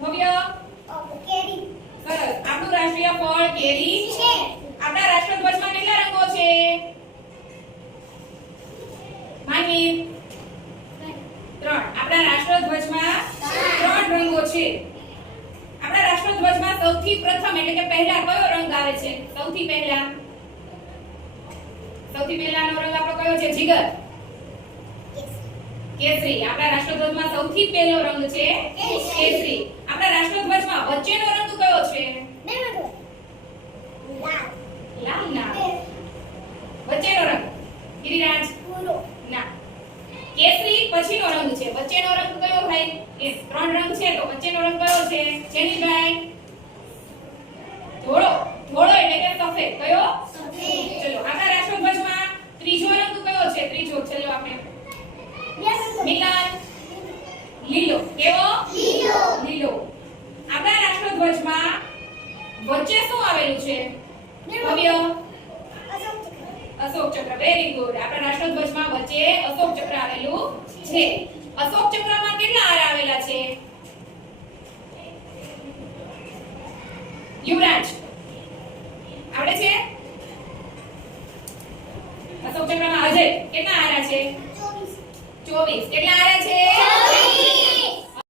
ભવ્ય કેરી સરસ. આપણું રાષ્ટ્રીય ફળ કેરી છે. આપણા રાષ્ટ્રધ્વજમાં કેટલા રંગો છે? માહી ત્રણ. આપણા રાષ્ટ્રધ્વજમાં ત્રણ રંગો છે. આપણા રાષ્ટ્રધ્વજમાં સૌથી પ્રથમ એટલે કે પહેલા કયો રંગ આવે છે? સૌથી પહેલા. સૌથી પહેલાનો રંગ આપણો કયો છે? જીગર. કેસરી. આપણા રાષ્ટ્રધ્વજમાં સૌથી પહેલો રંગ છે કેસરી. આપણા રાષ્ટ્રધ્વજમાં વચ્ચેનો રંગ કયો છે? લાલ. ના. વચ્ચેનો રંગ. ગિરિરાજ. ના. કેસરી પછીનો રંગ છે. વચ્ચેનો રંગ કયો ભાઈ? એ ત્રણ રંગ છે તો વચ્ચેનો રંગ કયો છે? જેનીભાઈ ધોળો. ધોળો એટલે કે સફેદ. કયો? ચલો આપણા રાષ્ટ્રધ્વજમાં ત્રીજો રંગ કયો છે? ત્રીજો ચલો આપણે. મિલન. લીલો. કેવો? લીલો આપણા રાષ્ટ્રધ્વજમાં વચ્ચે શું આવેલું છે? અશોક ચક્ર. વેરી ગુડ આપણા રાષ્ટ્રધ્વજમાં વચ્ચે અશોક ચક્ર આવેલું છે. અશોક ચક્રમાં કેટલા હાર આવેલા છે? યુવરાજ. આવડે છે? અશોક ચક્રમાં અજય. કેટલા હારા છે? 24 કેટલા હારા છે?